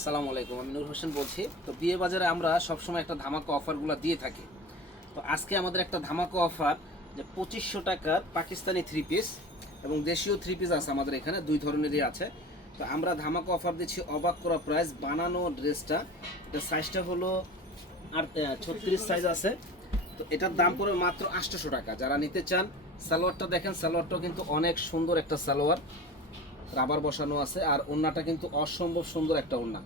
আসসালামু আলাইকুম, আমি নূর হোসেন বলছি। তো বিয়ে বাজারে আমরা সবসময় একটা ধামাকা অফারগুলো দিয়ে থাকি। তো আজকে আমাদের একটা ধামাকা অফার যে পঁচিশশো টাকার পাকিস্তানি থ্রি পিস এবং দেশীয় থ্রি পিস আছে আমাদের এখানে, দুই ধরনেরই আছে। তো আমরা ধামাকা অফার দিচ্ছি অবাক করা প্রাইস বানানো ড্রেসটা এটা সাইজটা হলো আর ছত্রিশ সাইজ আছে। তো এটার দাম পড়বে মাত্র আটশোশো টাকা। যারা নিতে চান, সালোয়ারটা দেখেন, সালোয়ারটাও কিন্তু অনেক সুন্দর একটা সালোয়ার। রাবার বসানো আছে, আর ওড়নাটা কিন্তু অসম্ভব সুন্দর একটা ওড়না।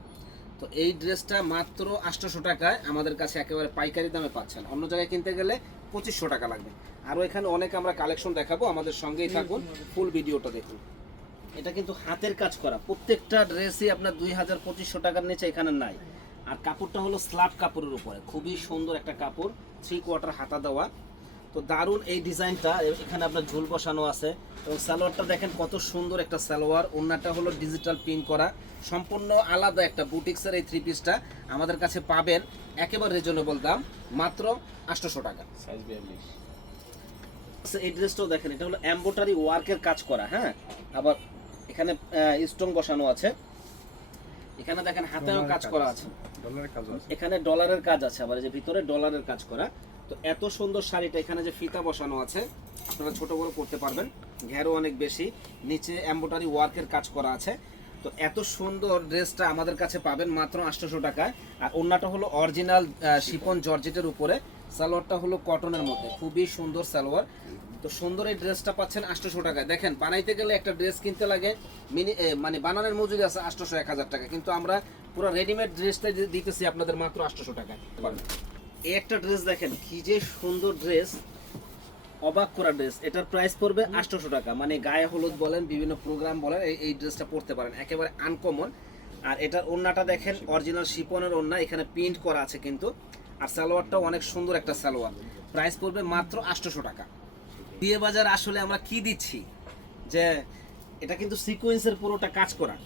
তো এই ড্রেসটা মাত্র আটশোশো টাকায় আমাদের কাছে একেবারে পাইকারি দামে পাচ্ছেন। অন্য জায়গায় কিনতে গেলে পঁচিশশো টাকা লাগবে। আরও এখানে অনেক আমরা কালেকশন দেখাবো, আমাদের সঙ্গেই থাকুন, ফুল ভিডিওটা দেখুন। এটা কিন্তু হাতের কাজ করা, প্রত্যেকটা ড্রেসই আপনার দুই হাজার পঁচিশশো টাকার নিচে এখানে নাই। আর কাপড়টা হলো স্লাব কাপড়ের উপরে, খুবই সুন্দর একটা কাপড় থ্রি কোয়ার্টার হাতা দেওয়া। তো দারুণ এই ডিজাইনটা এখানে আপনার ঝুল বসানো আছে। এবং সালোয়ারটা দেখেন কত সুন্দর একটা সালোয়ার। ওন্নাটা হলো ডিজিটাল প্রিন্ট করা। সম্পূর্ণ আলাদা একটা বুটিক্সের এই থ্রি পিসটা আমাদের কাছে পাবেন। একেবারে রিজনেবল দাম মাত্র আটশোশো টাকা। আচ্ছা, এই ড্রেসটাও দেখেন এটা হলো এম্বোটারি ওয়ার্কের কাজ করা হ্যাঁ? আবার এখানে স্টোন বসানো আছে। এখানে দেখেন হাতেও কাজ করা আছে। এখানে ডলারের কাজ আছে, আবার যে ভিতরে ডলারের কাজ করা। তো এত সুন্দর শাড়িটা এখানে যে ফিতা বসানো আছে, আপনারা ছোট বড় করতে পারবেন। ঘেরও অনেক বেশি, নিচে এম্বোটারি ওয়ার্কের কাজ করা আছে। তো এত সুন্দর ড্রেসটা আমাদের কাছে পাবেন মাত্র আটশোশো টাকায়। আর অন্যটা হলো অরিজিনাল শিপন জর্জেটের উপরে। সালোয়ারটা হলো কটনের মধ্যে। খুবই সুন্দর সালোয়ার। তো সুন্দর এই ড্রেসটা পাচ্ছেন আটশোশো টাকায়। দেখেন, বানাইতে গেলে একটা ড্রেস কিনতে লাগে, মিনি মানে বানানোর মজুরি আছে আটশোশো, এক হাজার টাকা। কিন্তু আমরা পুরো রেডিমেড ড্রেসটা দিতেছি আপনাদের মাত্র আটশোশো টাকায়। এই একটা ড্রেস দেখেন, কি যে সুন্দর ড্রেস। অবাক করা ড্রেস। এটার প্রাইস পড়বে আটশোশো টাকা। মানে গায়ে হলুদ বলেন, বিভিন্ন প্রোগ্রাম বলেন, এই এই ড্রেসটা পরতে পারেন। একেবারে আনকমন আর এটার ওড়নাটা দেখেন অরিজিনাল শিপনের ওড়না। এখানে প্রিন্ট করা আছে কিন্তু। আর সালোয়ারটাও অনেক সুন্দর একটা সালোয়ার। প্রাইস পড়বে মাত্র আটশোশো টাকা। বিয়ে বাজার আসলে আমরা কি দিচ্ছি? যে এটা কিন্তু সিকোয়েন্সের পুরোটা কাজ করা।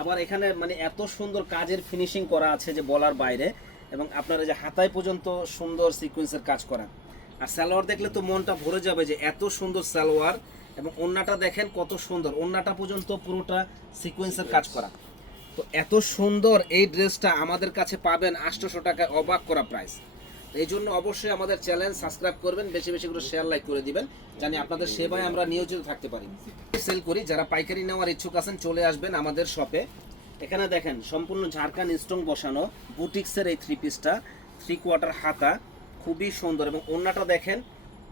আবার এখানে মানে এত সুন্দর কাজের ফিনিশিং করা আছে যে বলার বাইরে এবং আপনার যে হাতায় পর্যন্ত সুন্দর সিকোয়েন্সের কাজ করা আর সালোয়ার দেখলে তো মনটা ভরে যাবে যে এত সুন্দর সালোয়ার এবং ওন্নাটা দেখেন কত সুন্দর। ওন্নাটা পর্যন্ত পুরোটা সিকোয়েন্সের কাজ করা। তো এত সুন্দর এই ড্রেসটা আমাদের কাছে পাবেন আটশোশো টাকায় অবাক করা প্রাইস এই জন্য অবশ্যই আমাদের চ্যানেল সাবস্ক্রাইব করবেন, বেশি বেশি করে শেয়ার লাইক করে দিবেন, জানি আপনাদের সেবায় আমরা নিয়োজিত থাকতে পারি। সেল করি, যারা পাইকারি নেওয়ার ইচ্ছুক আছেন, চলে আসবেন আমাদের শপে এখানে দেখেন, সম্পূর্ণ ঝাড়খান স্ট্রং বসানো বুটিক্সের এই থ্রি পিসটা থ্রি কোয়ার্টার হাতা, খুবই সুন্দর এবং ওন্নাটা দেখেন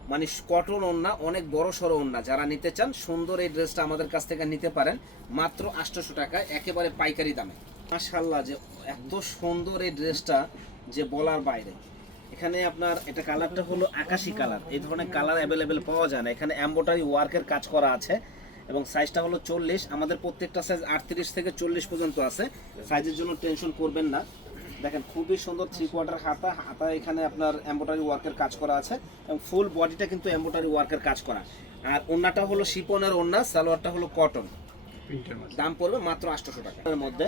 মানে কটন ওন্না অনেক বড় সড়ো ওন্না যারা নিতে চান, সুন্দর এই ড্রেসটা আমাদের কাছ থেকে নিতে পারেন। মাত্র আটশোশো টাকায়, একেবারে পাইকারি দামে। মাশাল্লাহ যে এত সুন্দর এই ড্রেসটা যে বলার বাইরে। এখানে আপনার, এটা কালারটা হলো আকাশি কালার। এই ধরনের কালার অ্যাভেলেবেল পাওয়া যায় না। এখানে এম্বোটারি ওয়ার্কের কাজ করা আছে। এবং সাইজটা হলো চল্লিশ। আমাদের প্রত্যেকটা সাইজ আটত্রিশ থেকে চল্লিশ পর্যন্ত আছে। সাইজের জন্য টেনশন করবেন না। দেখেন খুবই সুন্দর থ্রি কোয়ার্টার হাতা। হাতা এখানে আপনার এম্বোটারি ওয়ার্কের কাজ করা আছে এবং ফুল বডিটা কিন্তু এম্বোটারি ওয়ার্কের কাজ করা। আর ওন্নাটা হলো শিপনের ওন্না সালোয়ারটা হলো কটন দাম পড়বে মাত্র আটশোশো টাকার মধ্যে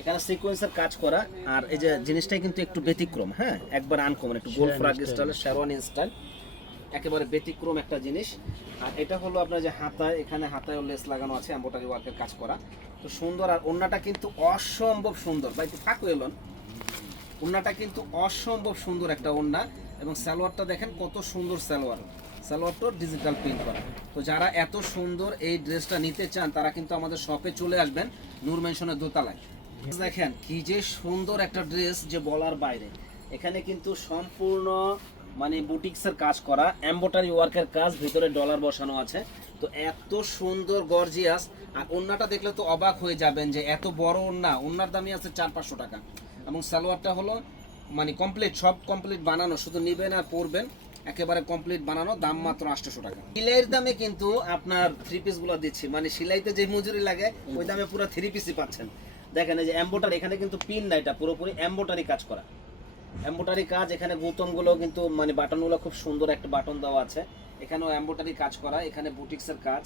এখানে সিকোয়েন্সের কাজ করা আর এই যে জিনিসটাই কিন্তু একটু ব্যতিক্রম হ্যাঁ? একবার আনকমন একটু গোল ফ্রাগ স্টাইলের শেরওয়ানি স্টাইল একেবারে ব্যতিক্রম একটা জিনিস। আর এটা হলো আপনার যে হাতায় এখানে হাতায় লেস লাগানো আছে এম্বোটারি ওয়ার্কের কাজ করা। তো সুন্দর আর ওন্নাটা কিন্তু অসম্ভব সুন্দর। বা একটু ফাঁক এলন। ওন্নাটা কিন্তু অসম্ভব সুন্দর একটা ওন্না এবং সালোয়ারটা দেখেন কত সুন্দর সালোয়ার। সালোয়ারটাও ডিজিটাল প্রিন্ট করা। তো যারা এত সুন্দর এই ড্রেসটা নিতে চান, তারা কিন্তু আমাদের শপে চলে আসবেন নূর মেনশনের দোতলায়। দেখেন কি যে সুন্দর একটা ড্রেস যে বলার বাইরে। এখানে কিন্তু সম্পূর্ণ মানে বুটিক্সের কাজ করা এম্বোটারি ওয়ার্কের কাজ, ভিতরে ডলার বসানো আছে। তো এত সুন্দর গর্জিয়াস আর ওন্নাটা দেখলে তো অবাক হয়ে যাবেন যে এত বড় ওন্না ওন্নার দামই আছে চার পাঁচশো টাকা। এবং সালোয়ারটা হলো মানে কমপ্লিট সব কমপ্লিট বানানো, শুধু নিবেন আর পরবেন, একেবারে কমপ্লিট বানানো, দাম মাত্র আটশোশো টাকা। সিলাইয়ের দামে কিন্তু আপনার থ্রি পিসগুলো দিচ্ছি মানে সিলাইতে যে মজুরি লাগে, ওই দামে পুরো থ্রি পিসই পাচ্ছেন। দেখেন এই যে এম্বোটারি এখানে কিন্তু পিন না এটা পুরোপুরি এম্বোটারি কাজ করা। এম্বোটারি কাজ, এখানে গুতমগুলো কিন্তু মানে বাটনগুলো খুব সুন্দর একটা বাটন দেওয়া আছে। এখানেও এম্বোটারি কাজ করা, এখানে বুটিক্সের কাজ,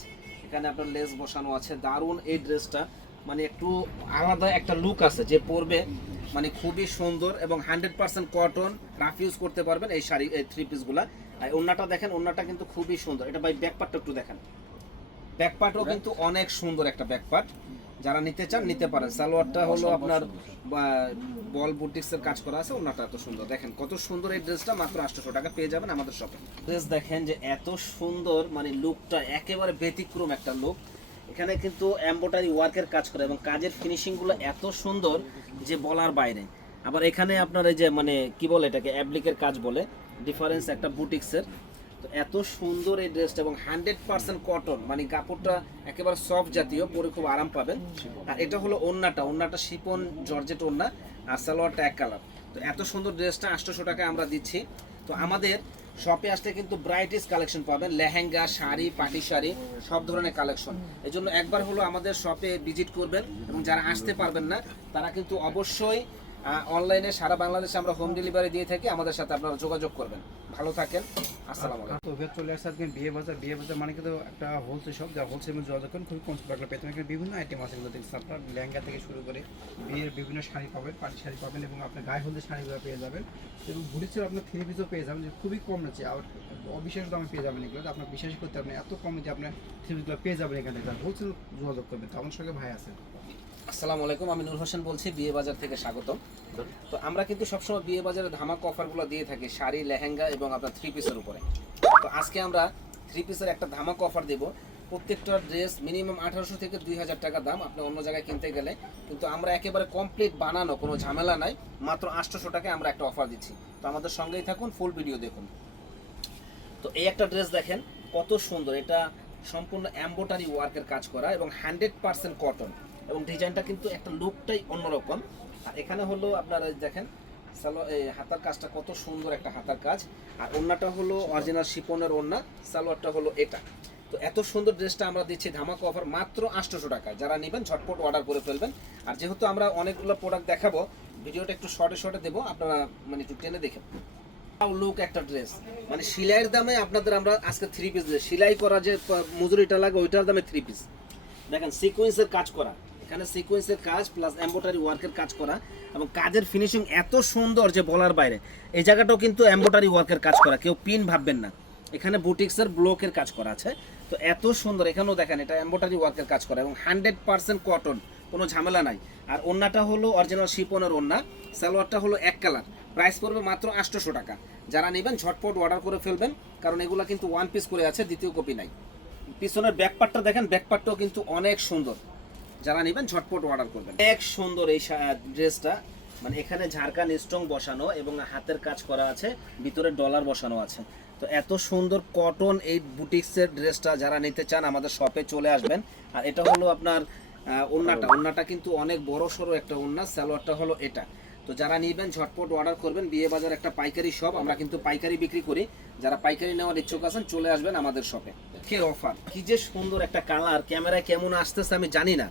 এখানে আপনার লেস বসানো আছে, দারুণ এই ড্রেসটা মানে একটু আলাদা একটা লুক আছে যে পরবে মানে খুবই সুন্দর এবং hundred percent cotton rough use করতে পারবেন এই শাড়ি এই থ্রি পিসগুলা আর ওন্নাটা দেখেন ওন্নাটা কিন্তু খুবই সুন্দর। এটা ভাই ব্যাক পার্টটা একটু দেখেন। ব্যাক পার্টও কিন্তু অনেক সুন্দর একটা ব্যাক পার্ট যারা নিতে চান নিতে পারেন। সালোয়ারটা হলো আপনার বল বুটিক্সের কাজ করা আছে ওনাটা এত সুন্দর। দেখেন কত সুন্দর এই ড্রেসটা মাত্র আটশোশো টাকা পেয়ে যাবেন আমাদের শপে ড্রেস দেখেন যে এত সুন্দর মানে লুকটা একেবারে ব্যতিক্রম একটা লুক এখানে কিন্তু এম্বোটারি ওয়ার্কের কাজ করে এবং কাজের ফিনিশিংগুলো এত সুন্দর যে বলার বাইরে। আবার এখানে আপনার এই যে মানে কি বলে এটাকে অ্যাপ্লিকের কাজ বলে ডিফারেন্স একটা বুটিক্সের তো এত সুন্দর এই ড্রেসটা এবং হান্ড্রেড পার্সেন্ট কটন মানে কাপড়টা একেবারে সফট জাতীয়, পরে খুব আরাম পাবেন। আর এটা হলো ওন্নাটা ওন্নাটা শিপন জর্জেট ওন্না আর সালোয়ারটা এক কালার। তো এত সুন্দর ড্রেসটা আটশোশো টাকায় আমরা দিচ্ছি। তো আমাদের শপে আসলে কিন্তু ব্রাইটিস কালেকশন পাবেন। লেহেঙ্গা, শাড়ি, পাটি শাড়ি, সব ধরনের কালেকশন এই জন্য একবার হলো আমাদের শপে ভিজিট করবেন এবং যারা আসতে পারবেন না, তারা কিন্তু অবশ্যই অনলাইনে সারা বাংলাদেশে আমরা হোম ডেলিভারি দিয়ে থাকি। আমাদের সাথে আপনারা যোগাযোগ করবেন। ভালো থাকেন। মানে একটা হোলসেল শপ যা হোলসেল যোগাযোগ খুবই কম পেতেন এখানে বিভিন্ন আইটেম আছে আপনার। লেহেঙ্গা থেকে শুরু করে বিভিন্ন শাড়ি পাবেন শাড়ি পাবেন এবং আপনার গায়ে পেয়ে যাবেন। এবং আপনার পেয়ে যাবেন খুবই কম আর অবিশ্বাস দামে পেয়ে যাবেন এগুলো। আপনার বিশ্বাসই করতে পারবেন এত কম যে আপনার থ্রি পেয়ে যাবেন এখানে। হোলসেল যোগাযোগ করবেন তো আমার সঙ্গে ভাই আছেন। আসসালামু আলাইকুম, আমি নূর হোসেন বলছি, বিয়ে বাজার থেকে স্বাগতম। তো আমরা কিন্তু সবসময় বিয়ে বাজারে ধামাক অফারগুলো দিয়ে থাকি, শাড়ি, লেহেঙ্গা এবং আপনার থ্রি পিসের উপরে। তো আজকে আমরা থ্রি পিসের একটা ধামাক অফার দেব। প্রত্যেকটা ড্রেস মিনিমাম আঠারোশো থেকে দুই হাজার টাকা দাম, আপনি অন্য জায়গায় কিনতে গেলে। কিন্তু আমরা একেবারে কমপ্লিট বানানো, কোনো ঝামেলা নাই, মাত্র আটশোশো টাকায় আমরা একটা অফার দিচ্ছি। তো আমাদের সঙ্গেই থাকুন ফুল ভিডিও দেখুন। তো এই একটা ড্রেস দেখেন, কত সুন্দর। এটা সম্পূর্ণ এম্বোটারি ওয়ার্কের কাজ করা এবং হান্ড্রেড পার্সেন্ট কটন এবং ডিজাইনটা কিন্তু একটা লুকটাই অন্যরকম। আর এখানে হলো আপনারা দেখেন সালো হাতার কাজটা কত সুন্দর একটা হাতার কাজ। আর ওড়নাটা হলো অরিজিনাল শিপনের ওড়না সালোয়ারটা হলো এটা। তো এত সুন্দর ড্রেসটা আমরা দিচ্ছি ধামাকা অফার মাত্র আটশোশো টাকায়। যারা নেবেন ঝটপট অর্ডার করে ফেলবেন। আর যেহেতু আমরা অনেকগুলো প্রোডাক্ট দেখাবো ভিডিওটা একটু শর্টে শর্টে দেবো আপনারা মানে একটু টেনে দেখেন লুক একটা ড্রেস মানে সেলাইয়ের দামে আপনাদের আমরা আজকে থ্রি পিস সেলাই করা যে মজুরিটা লাগে ওইটার দামে থ্রি পিস দেখেন সিকোয়েন্সের কাজ করা। এখানে সিকোয়েন্সের কাজ প্লাস এম্বোটারি ওয়ার্কের কাজ করা এবং কাজের ফিনিশিং এত সুন্দর যে বলার বাইরে। এই জায়গাটাও কিন্তু এম্বোটারি ওয়ার্কের কাজ করা, কেউ পিন ভাববেন না। এখানে বুটিক্সের ব্লকের কাজ করা আছে। তো এত সুন্দর, এখানেও দেখেন এটা এম্বোটারি ওয়ার্কের কাজ করা এবং হান্ড্রেড পার্সেন্ট কটন কোনো ঝামেলা নাই। আর ওন্নাটা হলো অরিজিনাল শিপনের ওন্না সালোয়ারটা হলো এক কালার প্রাইস পড়বে মাত্র আটশোশো টাকা। যারা নেবেন, ঝটপট অর্ডার করে ফেলবেন, কারণ এগুলো কিন্তু ওয়ান পিস করে আছে, দ্বিতীয় কপি নাই। পিছনের ব্যাকপার্টটা দেখেন ব্যাকপার্টটাও কিন্তু অনেক সুন্দর। যারা নেবেন ঝটপট অর্ডার করবেন। এক সুন্দর এই ড্রেসটা মানে এখানে ঝাড়খান স্ট্রং বসানো এবং হাতের কাজ করা আছে ভিতরে ডলার বসানো আছে। তো এত সুন্দর কটন এই বুটিক্সের ড্রেসটা যারা নিতে চান আমাদের শপে চলে আসবেন। আর এটা হলো আপনার আহ, ওড়নাটা। ওড়নাটা কিন্তু অনেক বড় সড়ো একটা ওড়না স্যালোয়ারটা হলো এটা। তো যারা নিবেন, ঝটপট অর্ডার করবেন। বিয়ে বাজার একটা পাইকারি শপ আমরা কিন্তু পাইকারি বিক্রি করি। যারা পাইকারি নেওয়ার ইচ্ছুক আছেন, চলে আসবেন আমাদের শপে কে অফার কি যে সুন্দর একটা কালার ক্যামেরায় কেমন আসতেছে আমি জানি না।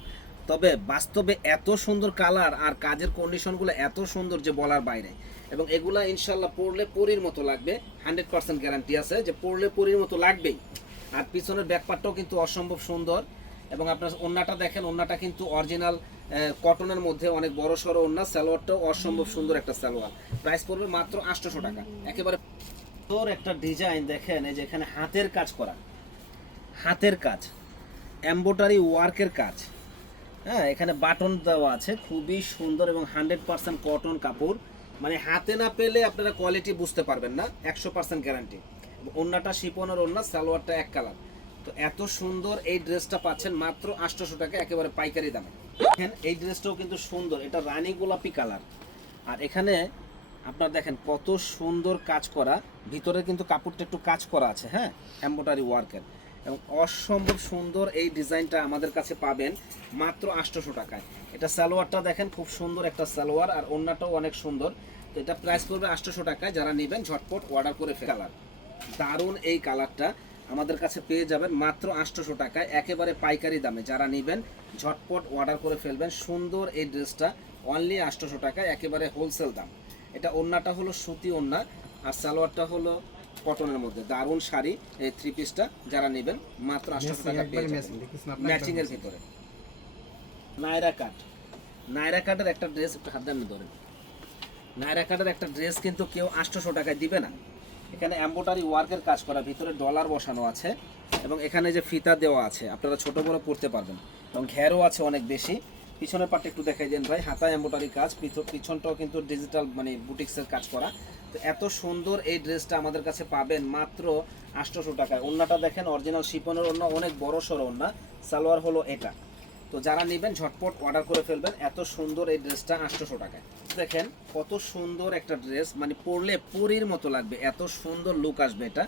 তবে বাস্তবে এত সুন্দর কালার আর কাজের কন্ডিশনগুলো এত সুন্দর যে বলার বাইরে। এবং এগুলা ইনশাল্লাহ পড়লে পরির মতো লাগবে। হান্ড্রেড পার্সেন্ট গ্যারান্টি আছে যে পড়লে পরির মতো লাগবেই। আর পিছনের ব্যাকপার্টটাও কিন্তু অসম্ভব সুন্দর। এবং আপনার ওন্নাটা দেখেন, ওন্নাটা কিন্তু অরিজিনাল কটনের মধ্যে অনেক বড় সড়ো ওন্না, সালোয়ারটাও অসম্ভব সুন্দর একটা সালোয়ার। প্রাইস পড়বে মাত্র আটশোশো টাকা। একেবারে তোর একটা ডিজাইন দেখেন, এই যে এখানে হাতের কাজ করা। হাতের কাজ এম্বোটারি ওয়ার্কের কাজ। হ্যাঁ এখানে বাটন দেওয়া আছে, খুবই সুন্দর এবং হান্ড্রেড পার্সেন্ট কটন কাপড়। মানে হাতে না পেলে আপনারা কোয়ালিটি বুঝতে পারবেন না, একশো পার্সেন্ট গ্যারান্টি ওন্নাটা শিপনের ওন্না, সালোয়ারটা এক কালার তো এত সুন্দর এই ড্রেসটা পাচ্ছেন মাত্র আটশোশো টাকা, একেবারে পাইকারি দামে। দেখেন, এই ড্রেসটাও কিন্তু সুন্দর, এটা রানী গোলাপি কালার। আর এখানে আপনার দেখেন কত সুন্দর কাজ করা, ভিতরে কিন্তু কাপড়টা একটু কাজ করা আছে হ্যাঁ? এম্বোটারি ওয়ার্কের এবং অসম্ভব সুন্দর এই ডিজাইনটা আমাদের কাছে পাবেন মাত্র আটশোশো টাকায়। এটা সালোয়ারটা দেখেন, খুব সুন্দর একটা সালোয়ার, আর অন্যটাও অনেক সুন্দর। তো এটা প্রাইস পড়বে আটশোশো টাকায়, যারা নেবেন ঝটপট অর্ডার করে ফেলার দারুণ এই কালারটা। আমাদের কাছে পেয়ে যাবেন মাত্র আটশোশো টাকায় একেবারে পাইকারি দামে। যারা নেবেন ঝটপট অর্ডার করে ফেলবেন। সুন্দর এই ড্রেসটা অনলি আটশোশো টাকায় একেবারে হোলসেল দাম। এটা ওন্নাটা হলো সুতি ওন্না আর সালোয়ারটা হলো কটনের মধ্যে। দারুণ শাড়ি এই থ্রি পিসটা যারা নেবেন মাত্র আটশোশো টাকা পেয়ে ম্যাচিং দেখছেন আপনার ম্যাচিং এর ভিতরে। নায়রা কাট নায়রা কাটের একটা ড্রেস একটু হাত দেন ধরেন নায়রা কাটের একটা ড্রেস কিন্তু কেউ আটশোশো টাকায় দিবে না। এখানে এম্বোটারি ওয়ার্কের কাজ করা, ভিতরে ডলার বসানো আছে এবং এখানে যে ফিতা দেওয়া আছে, আপনারা ছোট বড় করতে পারবেন এবং ঘেরও আছে অনেক বেশি। পিছনের পার্টটা একটু দেখাই দেন ভাই হাতা এম্বোটারি কাজ পিছ- পিছনটাও কিন্তু ডিজিটাল মানে বুটিক্সের কাজ করা। তো এত সুন্দর এই ড্রেসটা আমাদের কাছে পাবেন মাত্র আটশোশো টাকায়। ওন্নাটা দেখেন অরিজিনাল শিপনের ওন্না অনেক বড় সড়ো ওন্না সালোয়ার হলো এটা। তো যারা নেবেন, ঝটপট অর্ডার করে ফেলবেন। এত সুন্দর এই ড্রেসটা আটশোশো টাকায়। দেখেন, কত সুন্দর একটা ড্রেস মানে পরলে পরীর মতো লাগবে। এত সুন্দর লুক আসবে এটা।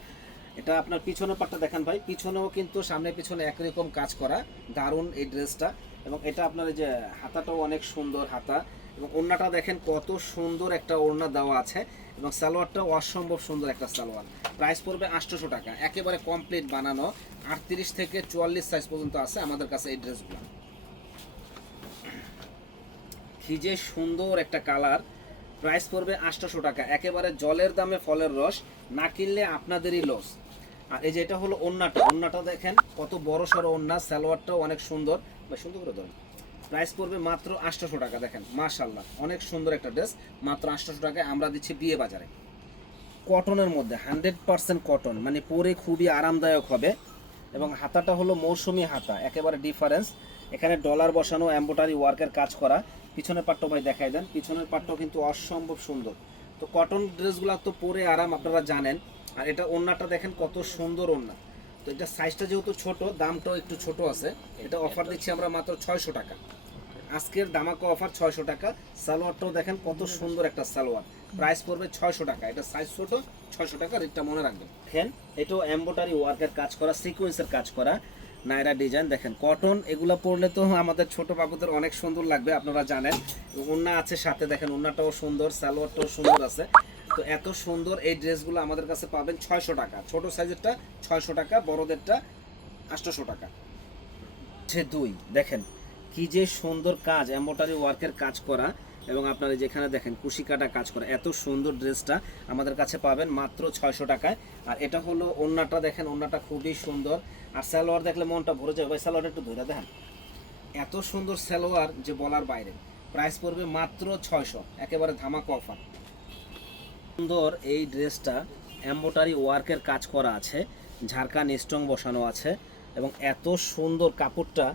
এটা আপনার পিছনের পাটটা দেখেন ভাই। পিছনেও কিন্তু সামনে পিছনে একই রকম কাজ করা দারুণ এই ড্রেসটা। এবং এটা আপনার এই যে হাতাটাও অনেক সুন্দর হাতা। এবং ওড়নাটা দেখেন কত সুন্দর একটা ওড়না দেওয়া আছে। এবং সালোয়ারটাও অসম্ভব সুন্দর একটা সালোয়ার। প্রাইস পড়বে আটশোশো টাকা। একেবারে কমপ্লিট বানানো। আটত্রিশ থেকে চুয়াল্লিশ সাইজ পর্যন্ত আছে আমাদের কাছে এই ড্রেসগুলো। কি সুন্দর একটা কালার। প্রাইস পড়বে আটশোশো টাকা। একেবারে জলের দামে ফলের রস, না কিনলে আপনাদেরই লস আর এই যে এটা হলো ওন্নাটা। ওন্নাটা দেখেন, কত বড় সড়ো ওন্না, সালোয়ারটাও অনেক সুন্দর। বা সুন্দর করে ধরুন। প্রাইস পড়বে মাত্র আটশোশো টাকা, দেখেন। মাশাল্লাহ অনেক সুন্দর একটা ড্রেস মাত্র আটশোশো টাকায় আমরা দিচ্ছি বিয়ে বাজারে। কটনের মধ্যে, হান্ড্রেড পার্সেন্ট কটন মানে পরে খুবই আরামদায়ক হবে। এবং হাতাটা হলো মৌসুমি হাতা, একেবারে ডিফারেন্স এখানে ডলার বসানো এম্বোটারি ওয়ার্কের কাজ করা। পিছনের পাটটা ভাই দেখাই দেন। পিছনের পাটটাও কিন্তু অসম্ভব সুন্দর। তো কটন ড্রেসগুলো তো পরে আরাম আপনারা জানেন। আর এটা ওন্নাটা দেখেন কত সুন্দর ওন্না। তো এটা সাইজটা যেহেতু ছোট, দামটাও একটু ছোট আছে। এটা অফার দিচ্ছি আমরা মাত্র ছয়শো টাকা। আজকের দামাকা অফার ছয়শো টাকা। সালোয়ারটাও দেখেন কত সুন্দর একটা সালোয়ার। প্রাইস পড়বে ছয়শো টাকা। এটা সাইজ ছোট, ছয়শো টাকা। রেটটা মনে রাখবেন। দেখেন এটাও এম্বোটারি ওয়ার্কের কাজ করা সিকোয়েন্সের কাজ করা। নাইরা ডিজাইন, দেখেন কটন, এগুলো পরলে তো আমাদের ছোট বাবুদের অনেক সুন্দর লাগবে, আপনারা জানেন। ওন্না আছে সাথে, দেখেন ওন্নাটাও সুন্দর, সালোয়ারটাও সুন্দর আছে। তো এত সুন্দর এই ড্রেসগুলো আমাদের কাছে পাবেন ছয়শো টাকা। ছোট সাইজেরটা ছয়শো টাকা, বড়দেরটা আটশোশো টাকা। হচ্ছে দুই, দেখেন কি যে সুন্দর কাজ এম্বোটারি ওয়ার্কের কাজ করা। এবং আপনারা যেখানে দেখেন কুশি কাটা কাজ করা। এত সুন্দর ড্রেসটা আমাদের কাছে পাবেন মাত্র ছয়শো টাকায়। আর এটা হলো ওন্নাটা দেখেন ওন্নাটা খুবই সুন্দর। আর সালোয়ার দেখলে মনটা ভরে যাবে ভাই সালোয়ার একটু ধরে দেখেন। এত সুন্দর সালোয়ার যে বলার বাইরে। প্রাইস পড়বে মাত্র ছয়শো। একেবারে ধামাকা অফার। সুন্দর এই ড্রেসটা এম্বোটারি ওয়ার্কের কাজ করা আছে। ঝাড়খান স্ট্রং বসানো আছে। এবং এত সুন্দর কাপড়টা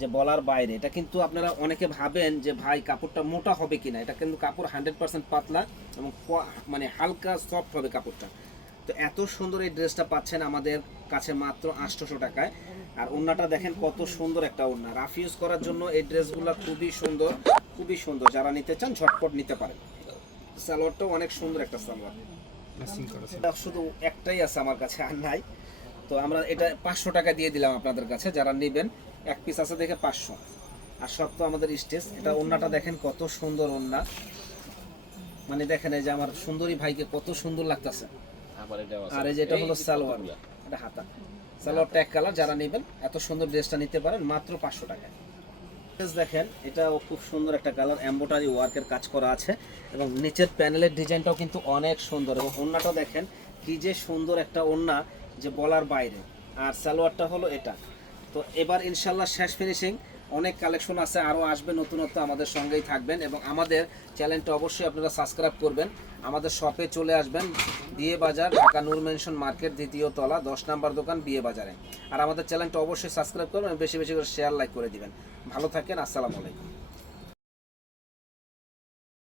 যে বলার বাইরে এটা কিন্তু আপনারা অনেকে ভাবেন যে ভাই কাপড়টা মোটা হবে কিনা? এটা কিন্তু কাপড় হান্ড্রেড পার্সেন্ট পাতলা এবং মানে হালকা সফট হবে কাপড়টা। তো এত সুন্দর এই ড্রেসটা পাচ্ছেন আমাদের কাছে মাত্র আটশোশো টাকায়। আর ওড়নাটা দেখেন কত সুন্দর একটা ওড়না। রাফ ইউজ করার জন্য এই ড্রেসগুলো খুবই সুন্দর খুবই সুন্দর। যারা নিতে চান ঝটপট নিতে পারেন। সালোয়ারটাও অনেক সুন্দর একটা সালোয়ার। শুধু একটাই আছে আমার কাছে আর নাই। তো আমরা এটা পাঁচশো টাকা দিয়ে দিলাম আপনাদের কাছে যারা নেবেন এক পিস আছে দেখে পাঁচশো। আর সব তো আমাদের স্টেজ এটা ওন্নাটা দেখেন কত সুন্দর ওন্না। মানে দেখেন এই যে আমার সুন্দরী ভাইকে কত সুন্দর লাগতেছে। আর এই যে এটা হলো সালোয়ার এটা হাতা। সালোয়ারটা এক কালার যারা নেবেন এত সুন্দর ড্রেসটা নিতে পারেন মাত্র পাঁচশো টাকা দেখেন এটাও খুব সুন্দর একটা কালার এম্বোটারি ওয়ার্কের কাজ করা আছে। এবং নিচের প্যানেলের ডিজাইনটাও কিন্তু অনেক সুন্দর। এবং ওন্নাটাও দেখেন কি যে সুন্দর একটা ওন্না। যে বলার বাইরে। আর সালোয়ারটা হলো এটা। তো এবার ইনশাল্লাহ শেষ ফিনিশিং অনেক কালেকশন আছে আরও আসবে, নতুনত্ব আমাদের সঙ্গেই থাকবেন এবং আমাদের চ্যানেলটা অবশ্যই আপনারা সাবস্ক্রাইব করবেন। আমাদের শপে চলে আসবেন, বিয়ে বাজার, ঢাকা নূর মেনশন মার্কেট দ্বিতীয় তলা, দশ নাম্বার দোকান, বিয়ে বাজারে। আর আমাদের চ্যানেলটা অবশ্যই সাবস্ক্রাইব করবেন বেশি বেশি করে শেয়ার লাইক করে দিবেন। ভালো থাকেন, আসসালামু আলাইকুম।